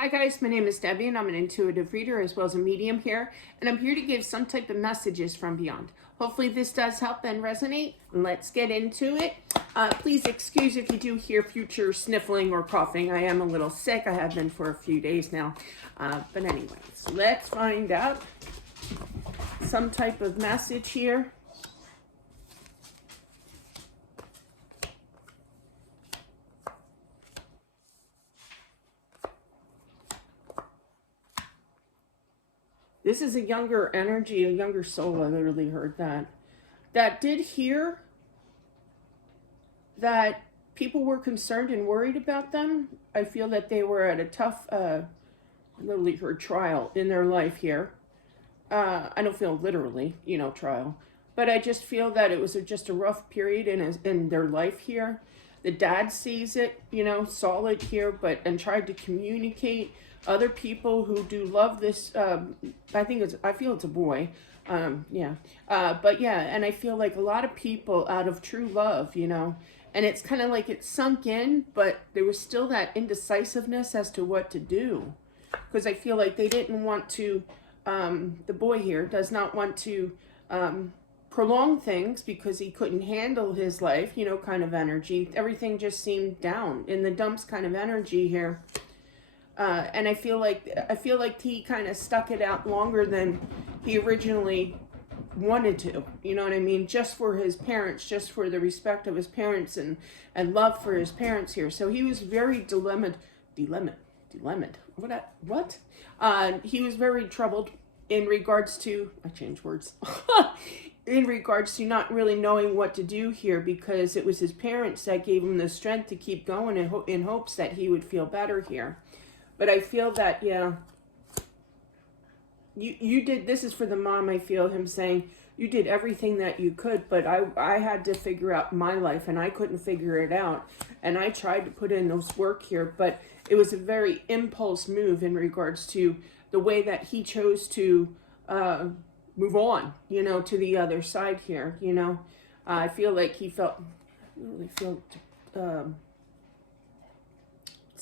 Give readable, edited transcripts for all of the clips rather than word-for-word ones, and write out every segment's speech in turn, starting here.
Hi guys, my name is Debbie and I'm an intuitive reader as well as a medium here, and I'm here to give some type of messages from beyond. Hopefully this does help and resonate. Let's get into it. Please excuse if you do hear future sniffling or coughing. I am a little sick. I have been for a few days now. But anyways, let's find out some type of message here. This is a younger energy, a younger soul. I literally heard that. That did hear that people were concerned and worried about them. I feel that they were at a tough, I literally heard trial in their life here. I don't feel literally, trial. But I just feel that it was just a rough period in their life here. The dad sees it, saw it here, and tried to communicate. Other people who do love this, I feel it's a boy. But yeah, and I feel like a lot of people out of true love, and it's kind of like it sunk in, but there was still that indecisiveness as to what to do. Because I feel like they didn't want to, the boy here does not want to prolong things because he couldn't handle his life, kind of energy. Everything just seemed down in the dumps kind of energy here. And I feel like he kind of stuck it out longer than he originally wanted to. You know what I mean? Just for his parents, just for the respect of his parents and love for his parents here. So he was very dilemmaed. What? He was very troubled in regards to, I changed words. In regards to not really knowing what to do here, because it was his parents that gave him the strength to keep going in hopes that he would feel better here. But I feel that, yeah, you did, this is for the mom, I feel him saying, you did everything that you could, but I had to figure out my life, and I couldn't figure it out. And I tried to put in those work here, but it was a very impulse move in regards to the way that he chose to move on, to the other side here, I feel like he felt, I really feel,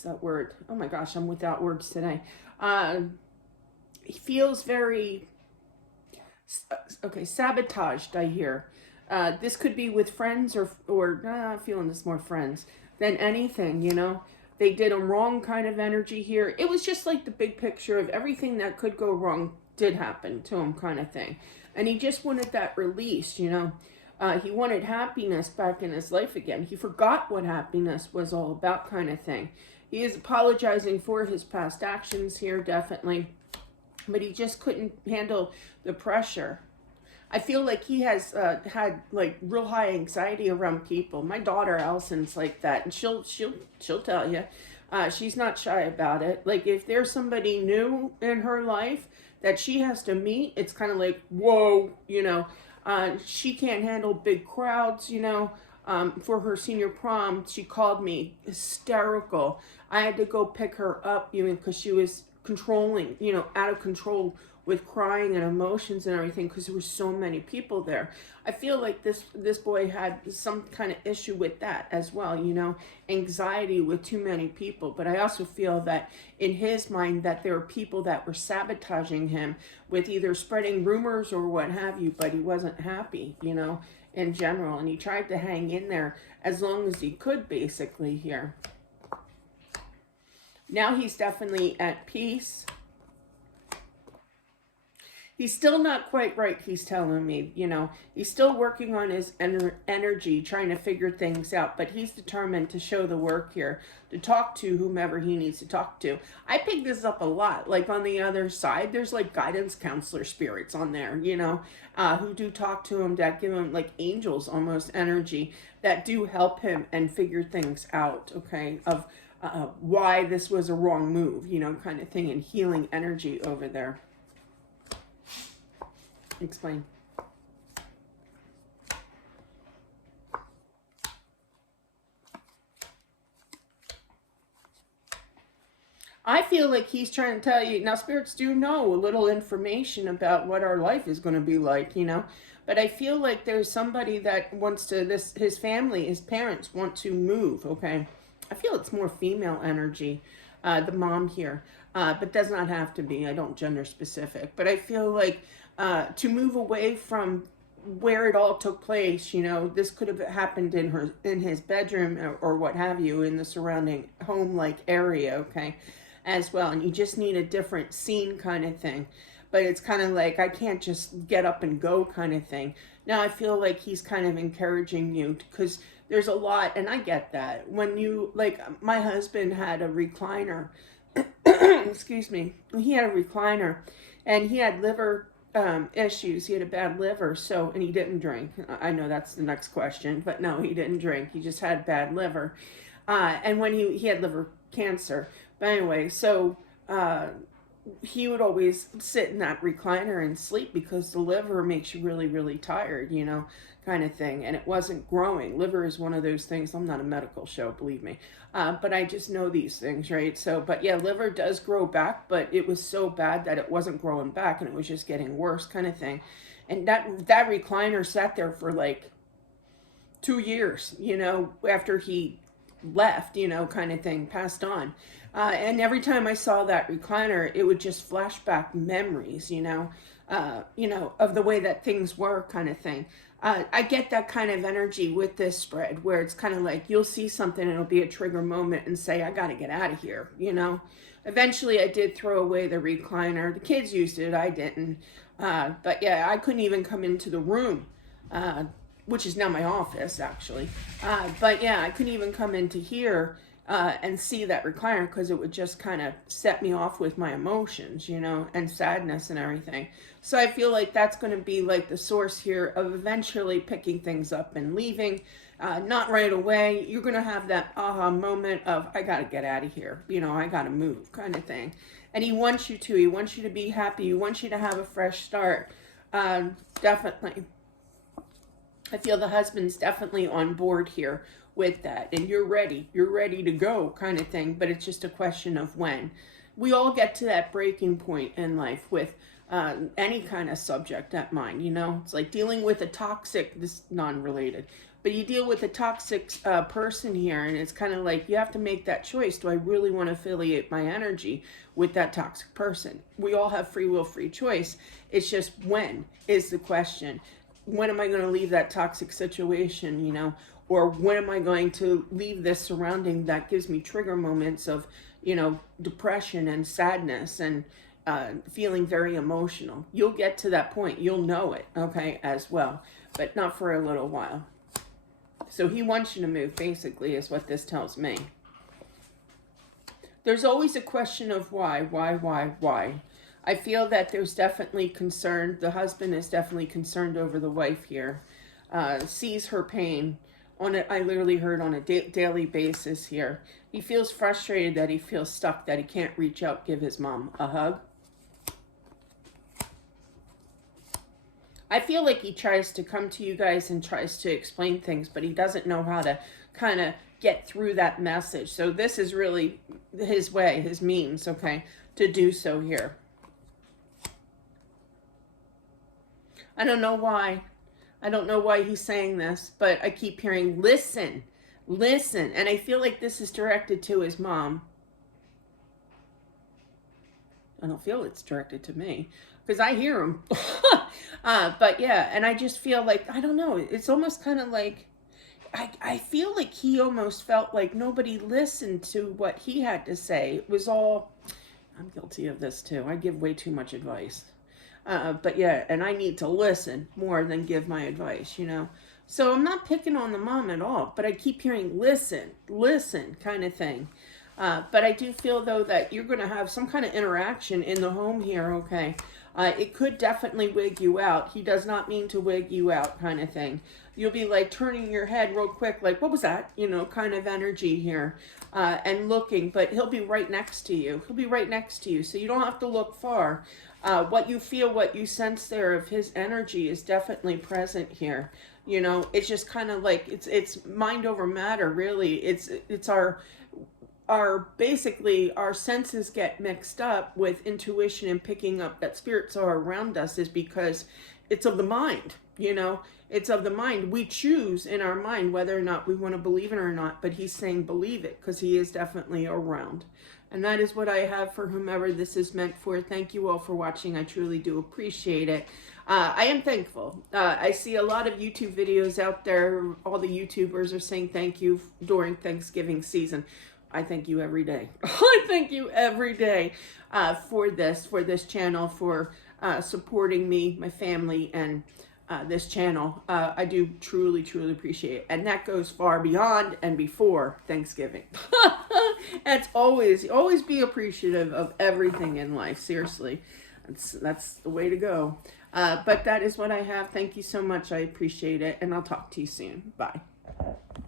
that word? Oh my gosh, I'm without words today. He feels very, sabotaged, I hear. This could be with friends or I'm feeling this more friends than anything, They did a wrong kind of energy here. It was just like the big picture of everything that could go wrong did happen to him kind of thing. And he just wanted that release, He wanted happiness back in his life again. He forgot what happiness was all about kind of thing. He is apologizing for his past actions here, definitely. But he just couldn't handle the pressure. I feel like he has had like real high anxiety around people. My daughter Allison's like that, and she'll tell you. She's not shy about it. Like if there's somebody new in her life that she has to meet, it's kind of like, whoa, she can't handle big crowds, for her senior prom, she called me hysterical. I had to go pick her up, because she was controlling, out of control with crying and emotions and everything, because there were so many people there. I feel like this boy had some kind of issue with that as well, anxiety with too many people. But I also feel that in his mind that there were people that were sabotaging him with either spreading rumors or what have you, but he wasn't happy, in general, and he tried to hang in there as long as he could, basically, here. Now he's definitely at peace. He's still not quite right, he's telling me, He's still working on his energy, trying to figure things out, but he's determined to show the work here, to talk to whomever he needs to talk to. I pick this up a lot. Like on the other side, there's like guidance counselor spirits on there, who do talk to him, that give him like angels almost energy, that do help him and figure things out, okay, of why this was a wrong move, kind of thing, and healing energy over there. Explain. I feel like he's trying to tell you, now spirits do know a little information about what our life is going to be like, but I feel like there's somebody that wants to, his family, his parents want to move, okay? I feel it's more female energy. the mom here, but does not have to be. I don't gender specific, but I feel like to move away from where it all took place, you know, this could have happened in his bedroom, or what have you, in the surrounding home like area, okay, as well. And you just need a different scene kind of thing. But it's kind of like, I can't just get up and go kind of thing. Now I feel like he's kind of encouraging you, because there's a lot, and I get that. When you, like, my husband had a recliner, excuse me, he had a recliner, and he had liver issues. He had a bad liver, so, and he didn't drink. I know that's the next question, but no, he didn't drink. He just had bad liver. And when he had liver cancer. But anyway, so he would always sit in that recliner and sleep, because the liver makes you really, really tired, you know, kind of thing. And it wasn't growing. Liver is one of those things. I'm not a medical show, believe me. But I just know these things, right? So, but yeah, liver does grow back, but it was so bad that it wasn't growing back, and it was just getting worse kind of thing. And that recliner sat there for like 2 years, you know, after he left, you know, kind of thing, passed on. And every time I saw that recliner, it would just flash back memories, you know, of the way that things were kind of thing. I get that kind of energy with this spread, where it's kind of like you'll see something and it'll be a trigger moment and say, I got to get out of here, you know. Eventually, I did throw away the recliner. The kids used it, I didn't. But yeah, I couldn't even come into the room, which is now my office, actually. But yeah, I couldn't even come into here and see that recliner, because it would just kind of set me off with my emotions, you know, and sadness and everything. So I feel like that's going to be like the source here of eventually picking things up and leaving. Not right away. You're going to have that aha moment of, I got to get out of here. You know, I got to move kind of thing. And he wants you to. He wants you to be happy. He wants you to have a fresh start. Definitely. I feel the husband's definitely on board here with that, and you're ready to go kind of thing, but it's just a question of when. We all get to that breaking point in life with any kind of subject at mind, you know. It's like dealing with a toxic, this non-related, but you deal with a toxic person here, and it's kind of like you have to make that choice. Do I really want to affiliate my energy with that toxic person? We all have free will, free choice. It's just when is the question. When am I going to leave that toxic situation, you know? Or when am I going to leave this surrounding that gives me trigger moments of, you know, depression and sadness and feeling very emotional? You'll get to that point. You'll know it, okay, as well. But not for a little while. So he wants you to move, basically, is what this tells me. There's always a question of why. I feel that there's definitely concern. The husband is definitely concerned over the wife here. Sees her pain. I literally heard on a daily basis here. He feels frustrated, that he feels stuck, that he can't reach out, give his mom a hug. I feel like he tries to come to you guys and tries to explain things, but he doesn't know how to kind of get through that message. So this is really his way, his means, okay, to do so here. I don't know why. I don't know why he's saying this, but I keep hearing, listen, listen. And I feel like this is directed to his mom. I don't feel it's directed to me, because I hear him. But yeah, and I just feel like, I don't know, it's almost kind of like, I feel like he almost felt like nobody listened to what he had to say. It was all, I'm guilty of this too. I give way too much advice. But yeah, and I need to listen more than give my advice, you know. So I'm not picking on the mom at all, but I keep hearing listen, listen kind of thing. But I do feel, though, that you're going to have some kind of interaction in the home here, okay? It could definitely wig you out. He does not mean to wig you out kind of thing. You'll be like turning your head real quick, like, what was that? You know, kind of energy here. And looking, but he'll be right next to you. He'll be right next to you, so you don't have to look far. What you feel, what you sense there of his energy is definitely present here. You know, it's just kind of like, it's mind over matter, really. It's basically our senses get mixed up with intuition and picking up that spirits are around us, is because it's of the mind, you know. It's of the mind. We choose in our mind whether or not we want to believe it or not, but he's saying believe it, because he is definitely around. And that is what I have for whomever this is meant for. Thank you all for watching. I truly do appreciate it. I am thankful. I see a lot of YouTube videos out there. All the YouTubers are saying thank you during Thanksgiving season. I thank you every day. I thank you every day for this channel, for supporting me, my family, and this channel. I do truly, truly appreciate it. And that goes far beyond and before Thanksgiving. That's always be appreciative of everything in life. Seriously, that's the way to go. But that is what I have. Thank you so much. I appreciate it. And I'll talk to you soon. Bye.